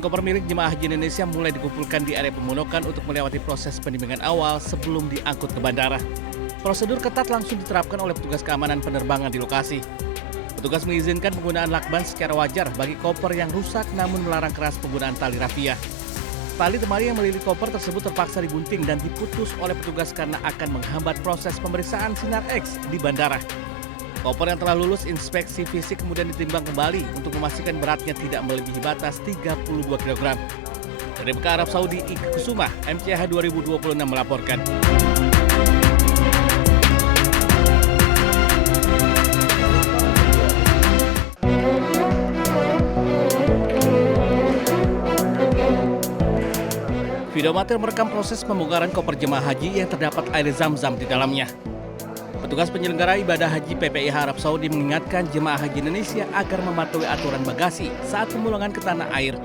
Ratusan koper milik jemaah haji Indonesia mulai dikumpulkan di area pemundokan untuk melewati proses penimbangan awal sebelum diangkut ke bandara. Prosedur ketat langsung diterapkan oleh petugas keamanan penerbangan di lokasi. Petugas mengizinkan penggunaan lakban secara wajar bagi koper yang rusak namun melarang keras penggunaan tali rafia. Tali temali yang melilit koper tersebut terpaksa digunting dan diputus oleh petugas karena akan menghambat proses pemeriksaan sinar X di bandara. Koper yang telah lulus inspeksi fisik kemudian ditimbang kembali untuk memastikan beratnya tidak melebihi batas 32 kg. Dari Mekah, Arab Saudi, Ika Kusuma, MCH 2026 melaporkan. Video amatir merekam proses pembongkaran koper jemaah haji yang terdapat air zam-zam di dalamnya. Petugas penyelenggara ibadah haji PPIH Arab Saudi mengingatkan jemaah haji Indonesia agar mematuhi aturan bagasi saat pemulangan ke tanah air.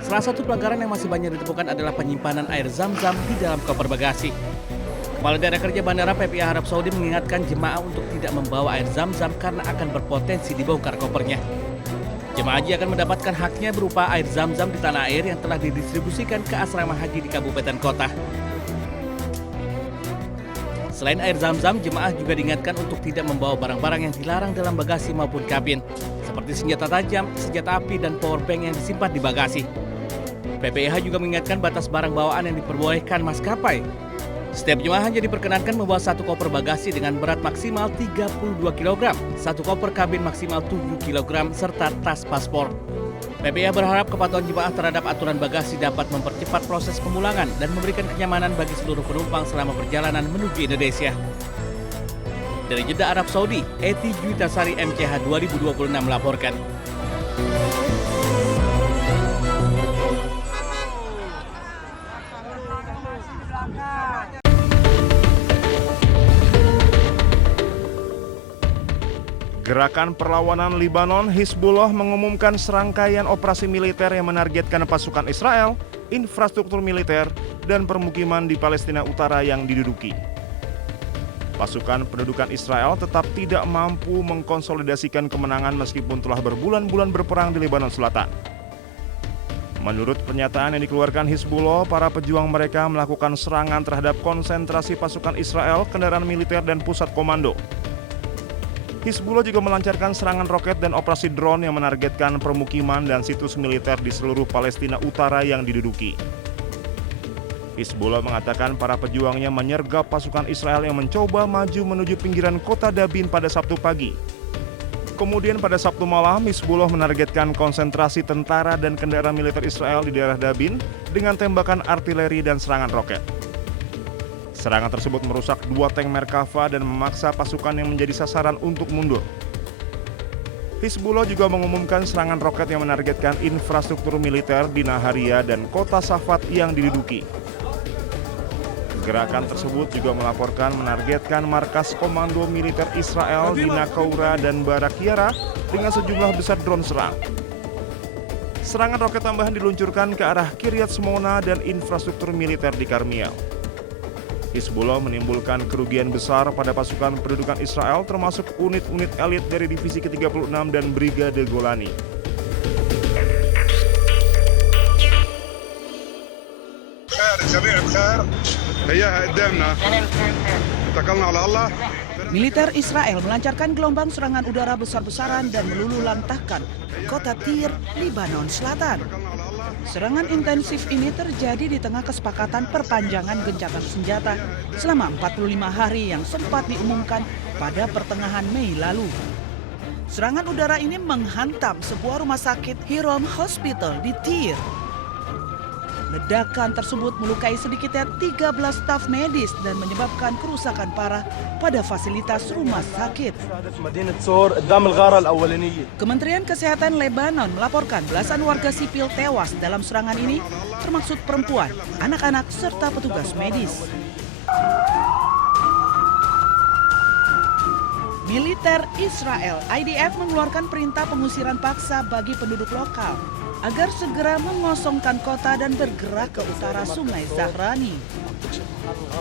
Salah satu pelanggaran yang masih banyak ditemukan adalah penyimpanan air zam-zam di dalam koper bagasi. Kepala Daerah Kerja Bandara PPIH Arab Saudi mengingatkan jemaah untuk tidak membawa air zam-zam karena akan berpotensi dibongkar kopernya. Jemaah haji akan mendapatkan haknya berupa air zam-zam di tanah air yang telah didistribusikan ke asrama haji di kabupaten kota. Selain air zam-zam, jemaah juga diingatkan untuk tidak membawa barang-barang yang dilarang dalam bagasi maupun kabin, seperti senjata tajam, senjata api, dan powerbank yang disimpan di bagasi. PPIH juga mengingatkan batas barang bawaan yang diperbolehkan maskapai. Setiap jemaah hanya diperkenankan membawa satu koper bagasi dengan berat maksimal 32 kg, satu koper kabin maksimal 7 kg, serta tas paspor. PPIH berharap kepatuhan jemaah terhadap aturan bagasi dapat mempercepat proses pemulangan dan memberikan kenyamanan bagi seluruh penumpang selama perjalanan menuju Indonesia. Dari Jeddah, Arab Saudi, Eti Juitasari, MCH 2026 melaporkan. Gerakan Perlawanan Libanon Hizbullah mengumumkan serangkaian operasi militer yang menargetkan pasukan Israel, infrastruktur militer, dan permukiman di Palestina Utara yang diduduki. Pasukan pendudukan Israel tetap tidak mampu mengkonsolidasikan kemenangan meskipun telah berbulan-bulan berperang di Lebanon Selatan. Menurut pernyataan yang dikeluarkan Hizbullah, para pejuang mereka melakukan serangan terhadap konsentrasi pasukan Israel, kendaraan militer, dan pusat komando. Hizbullah juga melancarkan serangan roket dan operasi drone yang menargetkan permukiman dan situs militer di seluruh Palestina Utara yang diduduki. Hizbullah mengatakan para pejuangnya menyergap pasukan Israel yang mencoba maju menuju pinggiran kota Dabin pada Sabtu pagi. Kemudian pada Sabtu malam, Hizbullah menargetkan konsentrasi tentara dan kendaraan militer Israel di daerah Dabin dengan tembakan artileri dan serangan roket. Serangan tersebut merusak 2 tank Merkava dan memaksa pasukan yang menjadi sasaran untuk mundur. Hizbullah juga mengumumkan serangan roket yang menargetkan infrastruktur militer di Naharia dan kota Safat yang diduduki. Gerakan tersebut juga melaporkan menargetkan markas komando militer Israel di Naqoura dan Barak Yara dengan sejumlah besar drone serang. Serangan roket tambahan diluncurkan ke arah Kiryat Shmona dan infrastruktur militer di Karmiel. Hizbullah menimbulkan kerugian besar pada pasukan pendudukan Israel termasuk unit-unit elit dari Divisi ke-36 dan Brigade Golani. Militer Israel melancarkan gelombang serangan udara besar-besaran dan meluluhlantahkan kota Tyre, Lebanon Selatan. Serangan intensif ini terjadi di tengah kesepakatan perpanjangan gencatan senjata selama 45 hari yang sempat diumumkan pada pertengahan Mei lalu. Serangan udara ini menghantam sebuah rumah sakit Hiram Hospital di Tyre. Ledakan tersebut melukai sedikitnya 13 staf medis dan menyebabkan kerusakan parah pada fasilitas rumah sakit. Kementerian Kesehatan Lebanon melaporkan belasan warga sipil tewas dalam serangan ini, termasuk perempuan, anak-anak, serta petugas medis. Militer Israel, IDF, mengeluarkan perintah pengusiran paksa bagi penduduk lokal agar segera mengosongkan kota dan bergerak ke utara Sungai Zahrani.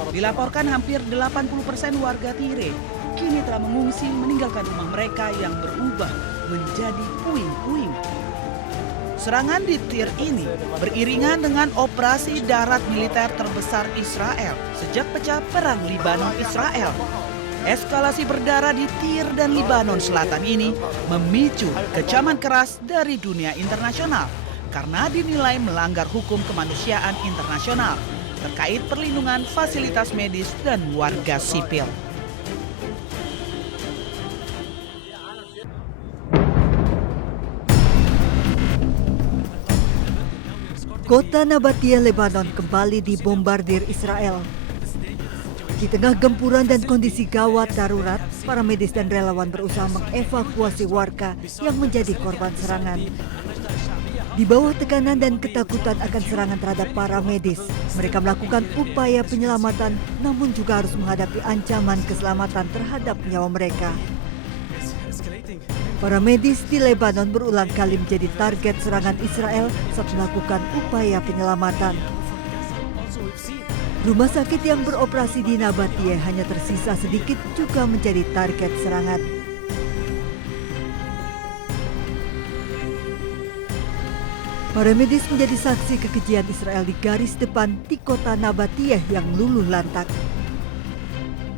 Dilaporkan hampir 80% warga Tyre kini telah mengungsi meninggalkan rumah mereka yang berubah menjadi puing-puing. Serangan di Tir ini beriringan dengan operasi darat militer terbesar Israel sejak pecah perang Libanon-Israel. Eskalasi berdarah di Tir dan Libanon Selatan ini memicu kecaman keras dari dunia internasional karena dinilai melanggar hukum kemanusiaan internasional terkait perlindungan fasilitas medis dan warga sipil. Kota Nabatia, Lebanon kembali dibombardir Israel. Di tengah gempuran dan kondisi gawat darurat, para medis dan relawan berusaha mengevakuasi warga yang menjadi korban serangan. Di bawah tekanan dan ketakutan akan serangan terhadap para medis, mereka melakukan upaya penyelamatan namun juga harus menghadapi ancaman keselamatan terhadap nyawa mereka. Para medis di Lebanon berulang kali menjadi target serangan Israel saat melakukan upaya penyelamatan. Rumah sakit yang beroperasi di Nabatia hanya tersisa sedikit juga menjadi target serangan. Para medis menjadi saksi kekejian Israel di garis depan di kota Nabatia yang luluh lantak.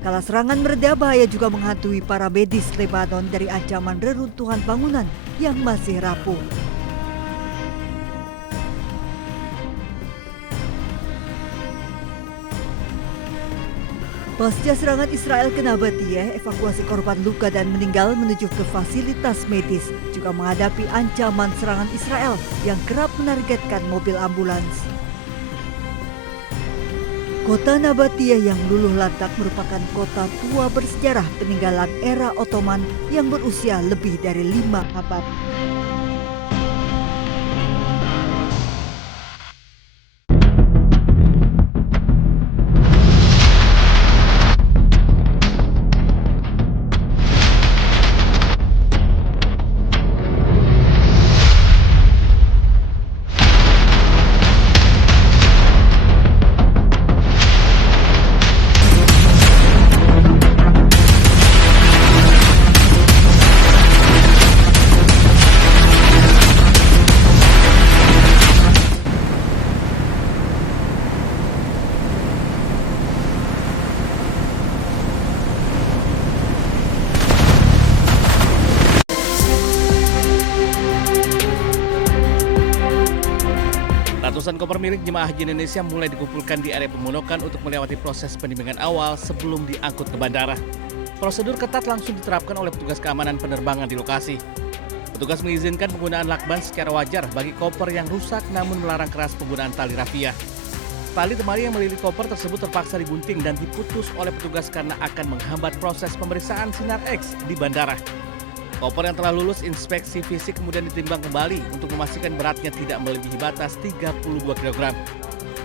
Kala serangan mereda, bahaya juga menghantui para medis Lebanon dari ancaman reruntuhan bangunan yang masih rapuh. Pasca serangan Israel ke Nabatia, evakuasi korban luka dan meninggal menuju ke fasilitas medis juga menghadapi ancaman serangan Israel yang kerap menargetkan mobil ambulans. Kota Nabatia yang luluh lantak merupakan kota tua bersejarah peninggalan era Ottoman yang berusia lebih dari 5 abad. Ratusan koper milik jemaah haji Indonesia mulai dikumpulkan di area pemondokan untuk melewati proses penimbangan awal sebelum diangkut ke bandara. Prosedur ketat langsung diterapkan oleh petugas keamanan penerbangan di lokasi. Petugas mengizinkan penggunaan lakban secara wajar bagi koper yang rusak namun melarang keras penggunaan tali rafia. Tali temali yang melilit koper tersebut terpaksa digunting dan diputus oleh petugas karena akan menghambat proses pemeriksaan sinar X di bandara. Koper yang telah lulus inspeksi fisik kemudian ditimbang kembali untuk memastikan beratnya tidak melebihi batas 32 kg.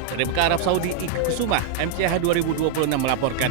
Dari Mekah, Arab Saudi, Ika Kusuma, MCH 2026 melaporkan.